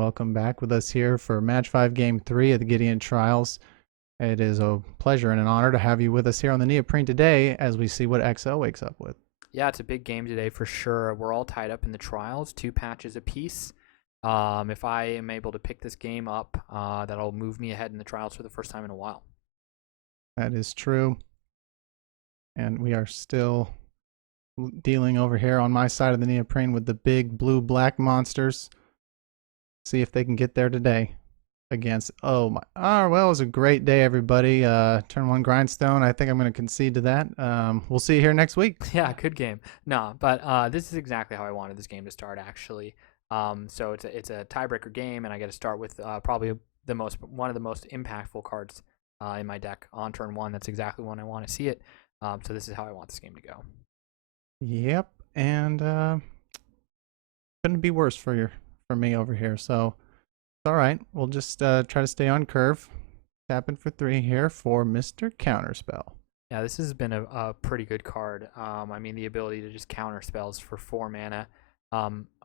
welcome back with us here for Match 5 Game 3 of the Gideon Trials. It is a pleasure and an honor to have you with us here on the Neoprene today as we see what XO wakes up with. Yeah, it's a big game today for sure. We're all tied up in the trials, 2 patches apiece. If I am able to pick this game up, that'll move me ahead in the trials for the first time in a while. That is true. And we are still dealing over here on my side of the Neoprene with the big blue-black monsters. See if they can get there today against, well, it was a great day, everybody. Turn 1 Grindstone. I think I'm going to concede to that. We'll see you here next week. Yeah, good game. No, but this is exactly how I wanted this game to start, actually. So it's a tiebreaker game, and I get to start with probably one of the most impactful cards in my deck on turn 1. That's exactly when I want to see it. So this is how I want this game to go. Yep, and couldn't be worse for me over here. So it's all right. We'll just try to stay on curve. Tapping for 3 here for Mr. Counterspell. Yeah, this has been a pretty good card. I mean, the ability to just counter spells for 4 mana.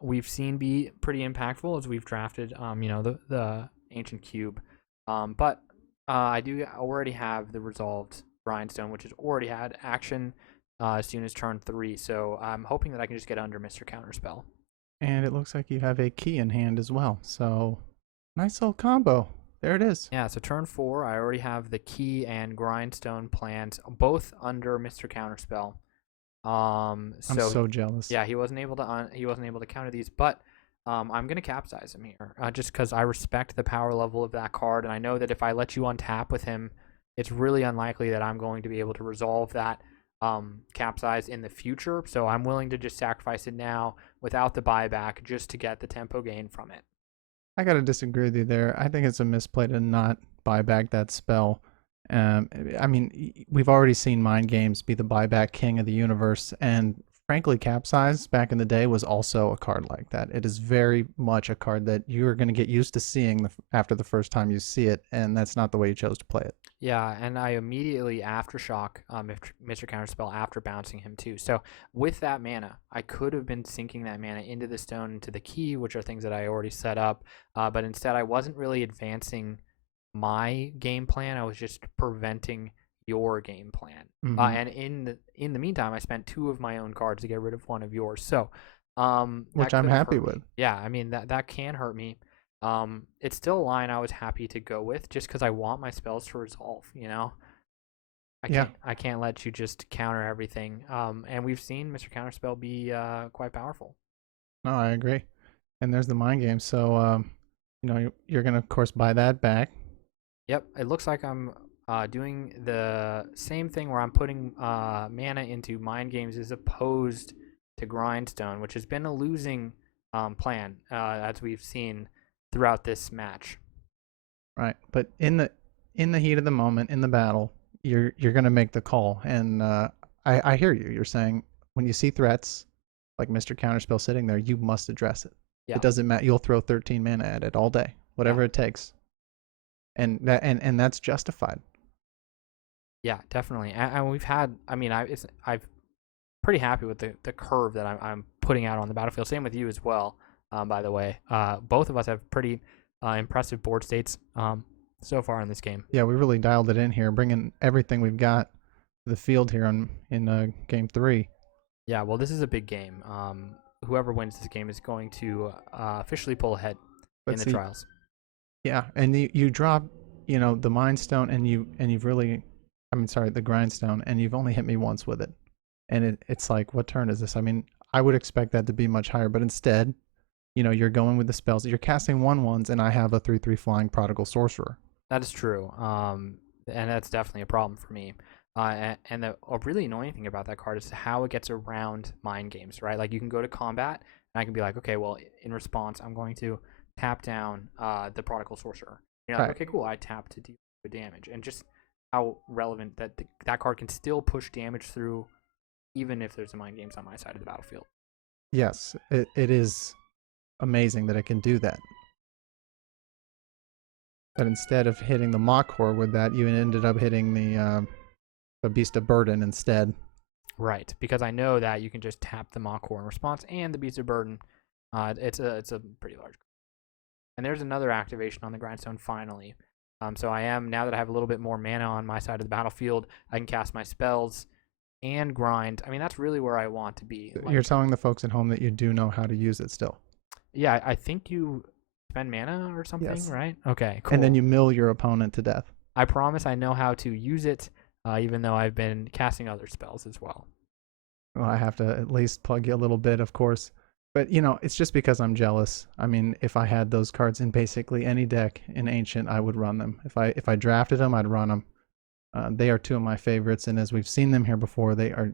We've seen be pretty impactful as we've drafted, the Ancient Cube. But I do already have the Resolved Grindstone, which has already had action as soon as turn 3. So I'm hoping that I can just get under Mr. Counterspell. And it looks like you have a key in hand as well. So nice little combo. There it is. Yeah, so turn 4, I already have the key and Grindstone plans, both under Mr. Counterspell. I'm so jealous. Yeah, he wasn't able to counter these, but I'm gonna capsize him here, just because I respect the power level of that card, and I know that if I let you untap with him, it's really unlikely that I'm going to be able to resolve that capsize in the future. So I'm willing to just sacrifice it now without the buyback, just to get the tempo gain from it. I gotta disagree with you there. I think it's a misplay to not buy back that spell. I mean, we've already seen Mind Games be the buyback king of the universe, and frankly, Capsize back in the day was also a card like that. It is very much a card that you are going to get used to seeing after the first time you see it, and that's not the way you chose to play it. Yeah, and I immediately aftershock Mr. Counterspell after bouncing him too. So with that mana, I could have been sinking that mana into the stone, into the key, which are things that I already set up, but instead I wasn't really advancing my game plan. I was just preventing your game plan. Mm-hmm. And in the meantime, I spent 2 of my own cards to get rid of 1 of yours. So which I'm happy with. Yeah, I mean that can hurt me. It's still a line I was happy to go with just because I want my spells to resolve, I can't let you just counter everything. And we've seen Mr. Counterspell be quite powerful. No, I agree. And there's the Mind Game. So you're gonna of course buy that back. Yep, it looks like I'm doing the same thing where I'm putting mana into Mind Games as opposed to Grindstone, which has been a losing plan as we've seen throughout this match. Right, but in the heat of the moment, in the battle, you're gonna make the call, and I hear you. You're saying when you see threats like Mr. Counterspell sitting there, you must address it. Yeah. It doesn't matter. You'll throw 13 mana at it all day, whatever it takes, and that's justified. Yeah, definitely. And we've had. I mean, I'm pretty happy with the curve that I'm putting out on the battlefield. Same with you as well. By the way, both of us have pretty impressive board states so far in this game. Yeah, we really dialed it in here, bringing everything we've got to the field here in game 3. Yeah, well, this is a big game. Whoever wins this game is going to officially pull ahead in the trials. Yeah, and you drop, the Mind Stone, and you've really, the Grindstone, and you've only hit me once with it, and it's like, what turn is this? I mean, I would expect that to be much higher, but instead, you're going with the spells. You're casting 1/1s, and I have a 3/3 flying Prodigal Sorcerer. That is true, and that's definitely a problem for me. And the really annoying thing about that card is how it gets around Mind Games, right? Like, you can go to combat, and I can be like, okay, well, in response, I'm going to tap down the Prodigal Sorcerer. You're like, okay, cool, I tap to deal damage. And just how relevant that card can still push damage through, even if there's a Mind Games on my side of the battlefield. Yes, it is amazing that it can do that. But instead of hitting the Mach-Core with that, you ended up hitting the Beast of Burden instead. Right, because I know that you can just tap the Mach-Core in response and the Beast of Burden. It's a pretty large. And there's another activation on the grindstone finally. So I am, now that I have a little bit more mana on my side of the battlefield, I can cast my spells and grind. I mean, that's really where I want to be. You're Like, telling the folks at home that you do know how to use it still. yeah, I think you spend mana or something, Yes. right? Okay, And then cool. you mill your opponent to death. I promise I know how to use it, even though I've been casting other spells as well. Well, I have to at least plug you a little bit, of course. But, it's just because I'm jealous. I mean, if I had those cards in basically any deck in Ancient, I would run them. If I drafted them, I'd run them. They are two of my favorites, and as we've seen them here before, they are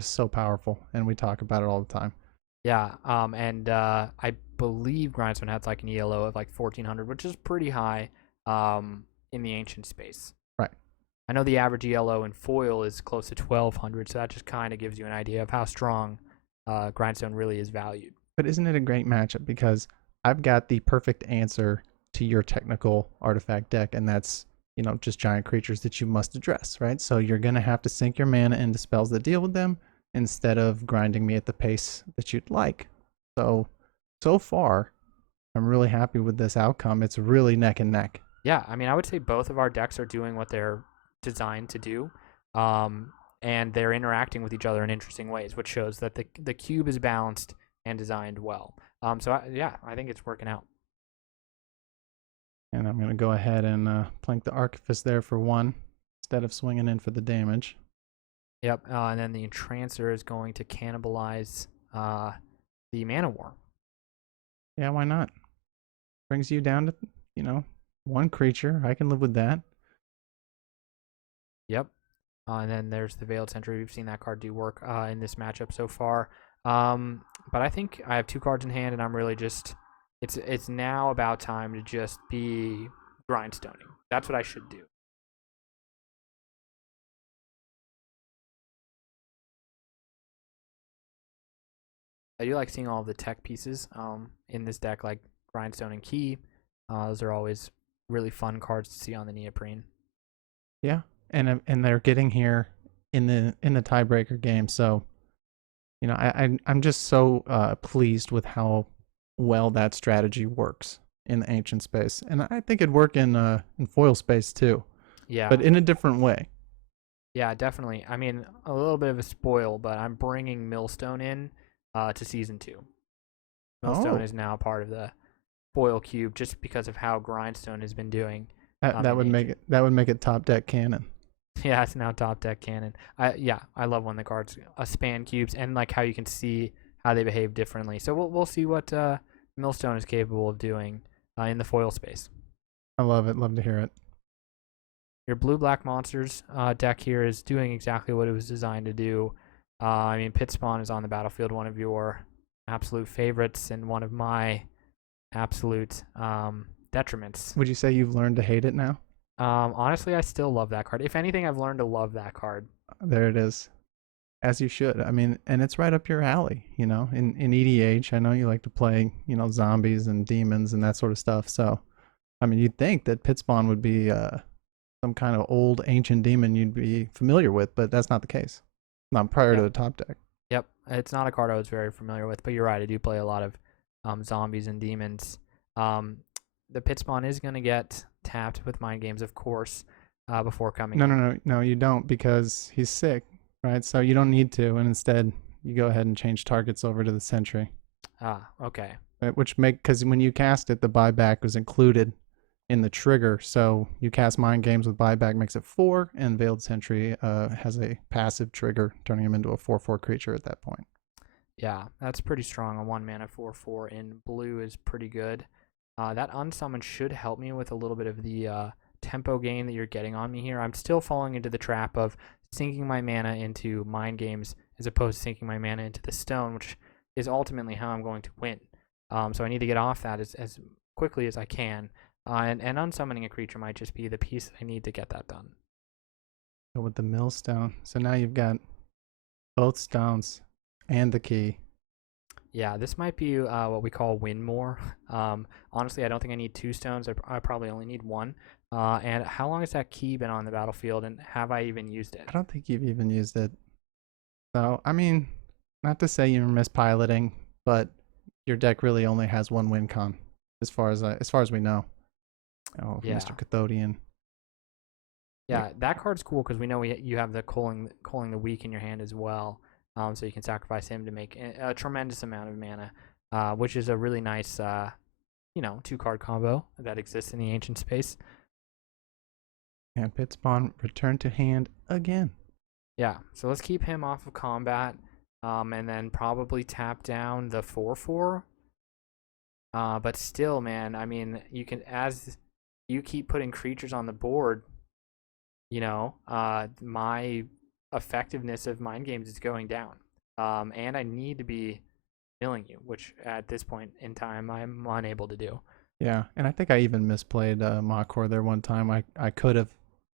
just so powerful, and we talk about it all the time. Yeah, and I believe Grindstone has like an ELO of like 1400, which is pretty high in the ancient space. Right. I know the average ELO in foil is close to 1200, so that just kind of gives you an idea of how strong Grindstone really is valued. But isn't it a great matchup? Because I've got the perfect answer to your technical artifact deck, and that's, just giant creatures that you must address, right? So you're going to have to sink your mana into spells that deal with them instead of grinding me at the pace that you'd like. So far, I'm really happy with this outcome. It's really neck and neck. Yeah, I mean, I would say both of our decks are doing what they're designed to do, and they're interacting with each other in interesting ways, which shows that the cube is balanced and designed well. Yeah, I think it's working out. And I'm going to go ahead and plank the Archivist there for 1 instead of swinging in for the damage. Yep, and then the Entrancer is going to cannibalize the Mana War. Yeah, why not? Brings you down to, 1 creature. I can live with that. Yep. And then there's the Veiled Sentry. We've seen that card do work in this matchup so far. But I think I have 2 cards in hand, and I'm really just it's now about time to just be grindstoning. That's what I should do. I do like seeing all of the tech pieces in this deck, like Grindstone and Key. Those are always really fun cards to see on the Neoprene. Yeah, and they're getting here in the tiebreaker game. So, I'm just so pleased with how well that strategy works in the ancient space, and I think it'd work in foil space too, Yeah, but in a different way. yeah, definitely. I mean, a little bit of a spoil, but I'm bringing Millstone in to season 2. Millstone Oh, is now part of the foil cube just because of how Grindstone has been doing. that In would make Ancient. it top deck canon. Yeah, it's now top deck cannon. I love when the cards span cubes and like how you can see how they behave differently. So we'll see what Millstone is capable of doing in the foil space. I love it. Love to hear it. Your blue black monsters deck here is doing exactly what it was designed to do. I mean, Pit Spawn is on the battlefield, one of your absolute favorites and one of my absolute detriments. Would you say you've learned to hate it now? Honestly, I still love that card. If anything, I've learned to love that card. There it is. As you should. I mean, and it's right up your alley, In EDH, I know you like to play, zombies and demons and that sort of stuff. So, I mean, you'd think that Pitspawn would be some kind of old ancient demon you'd be familiar with, but that's not the case. Not prior to Yep. the top deck. Yep. It's not a card I was very familiar with, but you're right. I do play a lot of zombies and demons. The Pit Spawn is going to get tapped with Mind Games, of course, before coming No, in. no, no, no, you don't because he's sick, right? So you don't need to, and instead you go ahead and change targets over to the Sentry. Ah, okay. Right? Because when you cast it, the buyback was included in the trigger. So you cast Mind Games with buyback makes it 4, and Veiled Sentry has a passive trigger, turning him into a 4/4 creature at that point. Yeah, that's pretty strong. A 1 mana 4/4 in blue is pretty good. That unsummon should help me with a little bit of the tempo gain that you're getting on me here. I'm still falling into the trap of sinking my mana into Mind Games as opposed to sinking my mana into the stone, which is ultimately how I'm going to win. So I need to get off that as quickly as I can. And unsummoning a creature might just be the piece that I need to get that done. So with the Millstone, so now you've got both stones and the key. Yeah, this might be what we call win more. Honestly, I don't think I need 2 stones. I probably only need 1. And how long has that key been on the battlefield, and have I even used it? I don't think you've even used it. So, I mean, not to say you're mispiloting, but your deck really only has 1 win con. as far as we know. Oh, Yeah. Mr. Cathodian. Yeah, Yeah, that card's cool because we know you have the calling the weak in your hand as well. So you can sacrifice him to make a tremendous amount of mana, which is a really nice, 2-card combo that exists in the ancient space. and pit spawn return to hand again. Yeah, so let's keep him off of combat, and then probably tap down the 4/4. But still, man, I mean, you can as you keep putting creatures on the board, my effectiveness of mind games is going down. And I need to be milling you, which at this point in time I'm unable to do. Yeah, and I think I even misplayed Makor there one time. I could have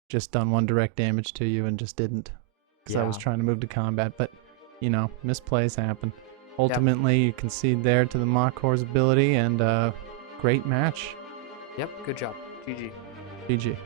just done one direct damage to you and just didn't because I was Yeah. trying to move to combat. But misplays happen. Yep. Ultimately, you concede there to the Makor's ability, and great match. Yep. Good job. GG. GG.